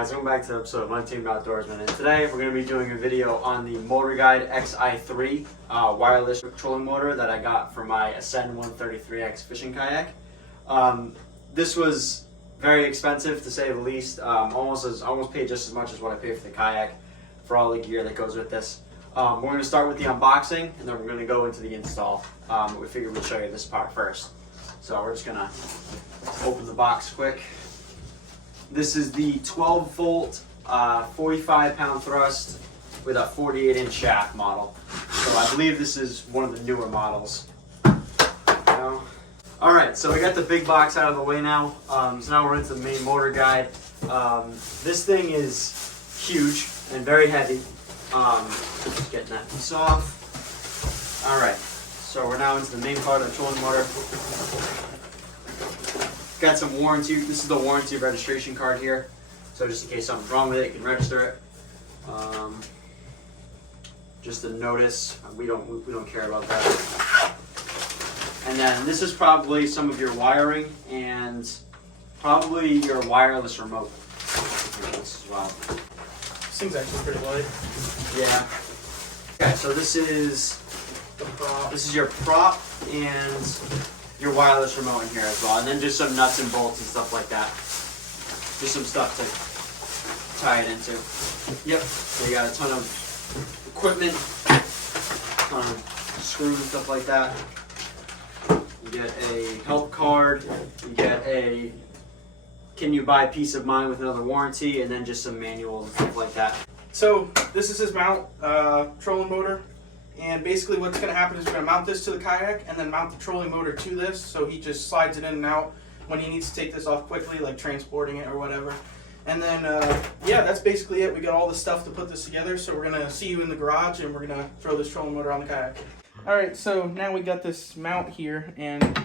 guys, welcome back to the episode of Untamed Outdoorsman, and today we're going to be doing a video on the Motor Guide XI3 wireless trolling motor that I got for my Ascend 133X fishing kayak. This was very expensive to say the least. Almost paid just as much as what I paid for the kayak for all the gear that goes with this. We're going to start with the unboxing and then we're going to go into the install. We figured we'd show you this part first. So we're just going to open the box quick. This is the 12 volt, 45 pound thrust with a 48-inch shaft model. So I believe this is one of the newer models. Alright, so we got the big box out of the way now. So now we're into the main motor guide. This thing is huge and very heavy. Just getting that piece off. Alright, so we're now into the main part of the trolling motor. Got some warranty. This is the warranty registration card here. So just in case something's wrong with it, you can register it. Just a notice. We don't care about that. And then this is probably some of your wiring and probably your wireless remote. This as well. This thing's actually pretty light. Yeah. Okay, so this is The prop. This is your prop and your wireless remote in here as well, and then just some nuts and bolts and stuff like that. Just some stuff to tie it into. Yep. So you got a ton of equipment, a ton of screws and stuff like that. You get a help card. You get a can you buy peace of mind with another warranty, and then just some manuals and stuff like that. So this is his mount, trolling motor. And basically what's going to happen is we're going to mount this to the kayak and then mount the trolling motor to this, so he just slides it in and out when he needs to take this off quickly, like transporting it or whatever. And then, yeah, that's basically it. We got all the stuff to put this together, so we're going to see you in the garage and we're going to throw this trolling motor on the kayak. Alright, so now we got this mount here, and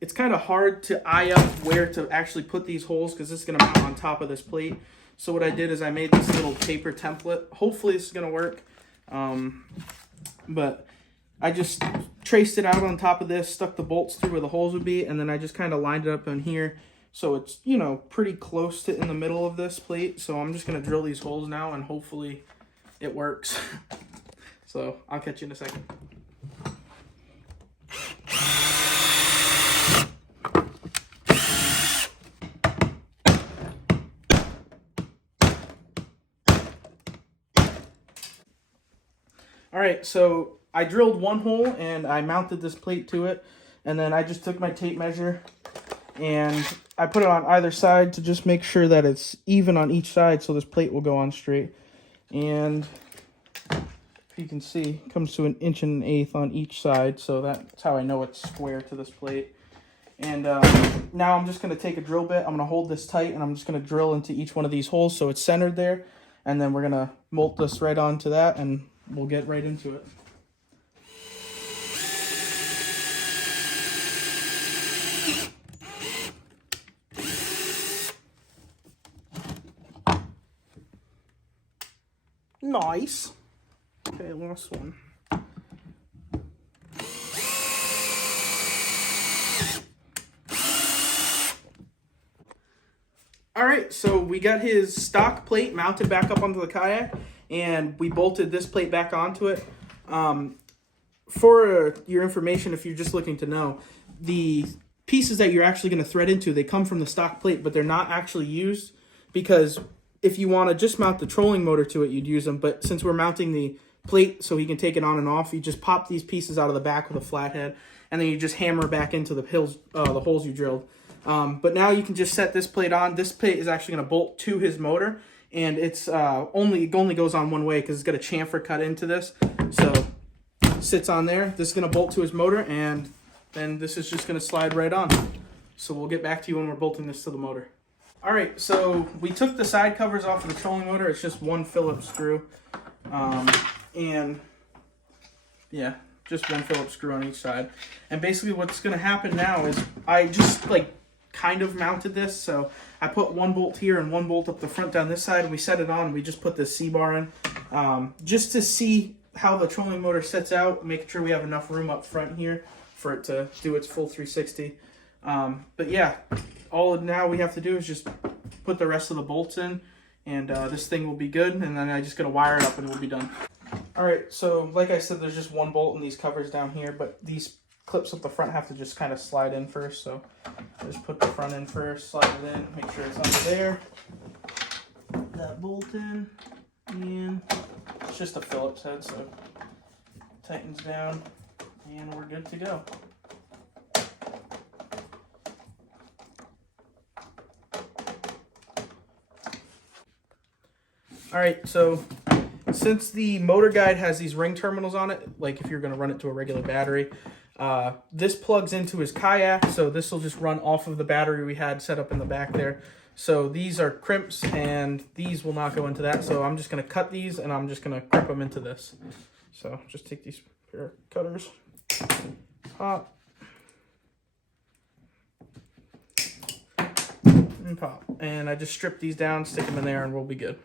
it's kind of hard to eye up where to actually put these holes because this is going to mount on top of this plate. So what I did is I made this little paper template. Hopefully this is going to work. But I just traced it out on top of this, stuck the bolts through where the holes would be, and then I just kind of lined it up in here. So it's, you know, pretty close to in the middle of this plate. So I'm just going to drill these holes now and hopefully it works. So I'll catch you in a second. Alright, so I drilled one hole and I mounted this plate to it, and then I just took my tape measure and I put it on either side to just make sure that it's even on each side so this plate will go on straight. And if you can see, it comes to 1 1/8 on each side, so that's how I know it's square to this plate. And now I'm just going to take a drill bit, I'm going to hold this tight, and I'm just going to drill into each one of these holes so it's centered there, and then we're going to bolt this right onto that and we'll get right into it. Nice. Okay, last one. Alright, so we got his stock plate mounted back up onto the kayak, and we bolted this plate back onto it. For your information, if you're just looking to know, the pieces that you're actually going to thread into, they come from the stock plate, but they're not actually used, because if you want to just mount the trolling motor to it, you'd use them. But since we're mounting the plate so he can take it on and off, you just pop these pieces out of the back with a flathead, and then you just hammer back into the holes you drilled. But now you can just set this plate on. This plate is actually going to bolt to his motor, and it's only goes on one way because it's got a chamfer cut into this. So it sits on there. This is going to bolt to his motor, and then this is just going to slide right on. So we'll get back to you when we're bolting this to the motor. All right, so we took the side covers off of the trolling motor. It's just one Phillips screw, and yeah, just one Phillips screw on each side. And basically what's going to happen now is I just kind of mounted this. So I put one bolt here and one bolt up the front down this side, and we set it on, and we just put this C-bar in just to see how the trolling motor sets out, making sure we have enough room up front here for it to do its full 360. But yeah, all now we have to do is just put the rest of the bolts in, and this thing will be good, and then I just gotta wire it up and we'll be done. All right, so like I said, there's just one bolt in these covers down here, but these clips up the front have to just kind of slide in first. So just put the front in first, slide it in, make sure it's under there. Put that bolt in, and it's just a Phillips head, so tightens down, and we're good to go. All right, so since the motor guide has these ring terminals on it, like if you're going to run it to a regular battery, this plugs into his kayak, so this will just run off of the battery we had set up in the back there. So these are crimps, and these will not go into that, so I'm just going to cut these, and I'm just going to crimp them into this. So just take these pair of cutters, pop, and pop. And I just strip these down, stick them in there, and we'll be good.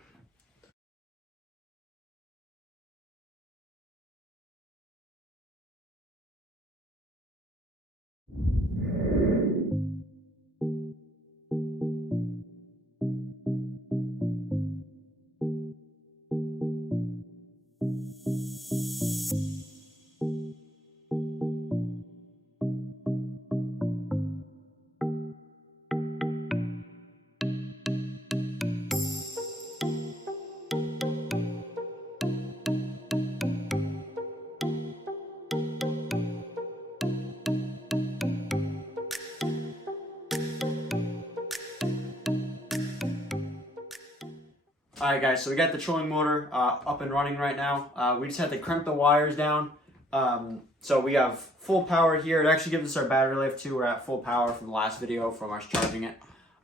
Alright guys, so we got the trolling motor up and running right now. We just had to crimp the wires down. So we have full power here. It actually gives us our battery life too. We're at full power from the last video from us charging it.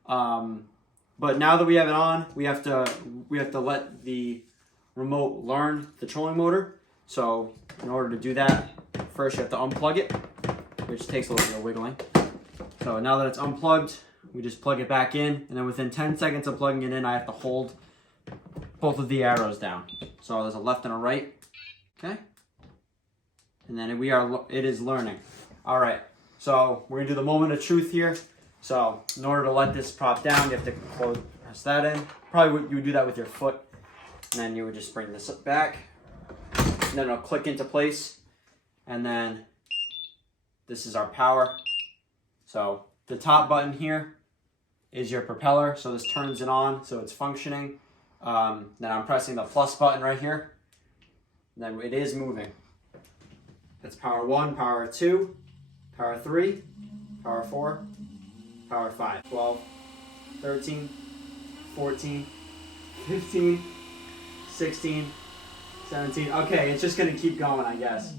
But now that we have it on, we have to let the remote learn the trolling motor. So in order to do that, first you have to unplug it, which takes a little bit of wiggling. So now that it's unplugged, we just plug it back in, and then within 10 seconds of plugging it in, I have to hold both of the arrows down. So there's a left and a right, okay? And then it is learning. All right, so we're gonna do the moment of truth here. So in order to let this prop down, you have to press that in. Probably you would do that with your foot. And then you would just bring this back. And then it'll click into place. And then this is our power. So the top button here is your propeller. So this turns it on, so it's functioning. Then I'm pressing the plus button right here. Then it is moving. That's power 1, power 2, power 3, power 4, power 5, 12, 13, 14, 15, 16, 17. Okay, it's just gonna keep going, I guess.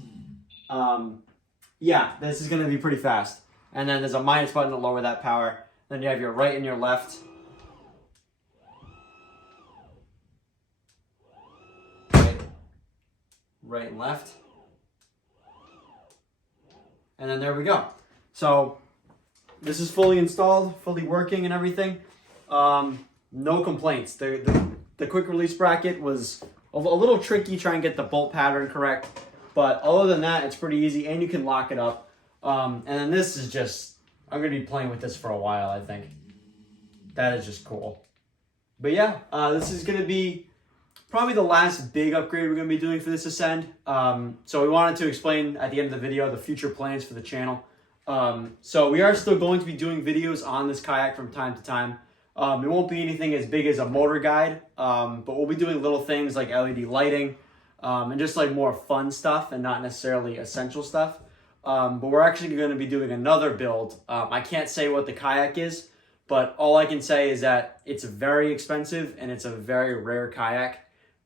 Yeah, this is gonna be pretty fast. And then there's a minus button to lower that power. Then you have your right and your left. Right and left. And then there we go. So this is fully installed, fully working and everything. No complaints. The quick release bracket was a little tricky trying to get the bolt pattern correct, but other than that, it's pretty easy, and you can lock it up. And then this is just, I'm gonna be playing with this for a while, I think. That is just cool. But yeah, this is gonna be probably the last big upgrade we're going to be doing for this Ascend. So we wanted to explain at the end of the video the future plans for the channel. So we are still going to be doing videos on this kayak from time to time. It won't be anything as big as a motor guide, but we'll be doing little things like LED lighting and just like more fun stuff and not necessarily essential stuff. But we're actually going to be doing another build. I can't say what the kayak is, but all I can say is that it's very expensive and it's a very rare kayak.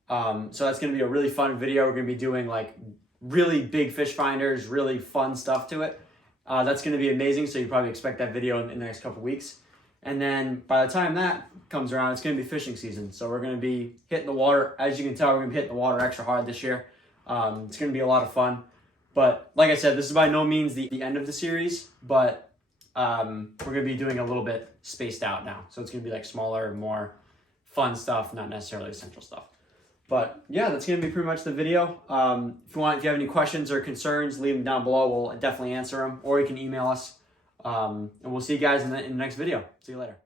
So that's going to be a really fun video. We're going to be doing like really big fish finders, really fun stuff to it. That's going to be amazing. So you probably expect that video in the next couple weeks. And then by the time that comes around, it's going to be fishing season. So we're going to be hitting the water. As you can tell, we're going to be hitting the water extra hard this year. It's going to be a lot of fun. But like I said, this is by no means the end of the series, but we're going to be doing a little bit spaced out now. So it's going to be like smaller, more fun stuff, not necessarily essential stuff. But yeah, that's going to be pretty much the video. If you have any questions or concerns, leave them down below. We'll definitely answer them, or you can email us. And we'll see you guys in the next video. See you later.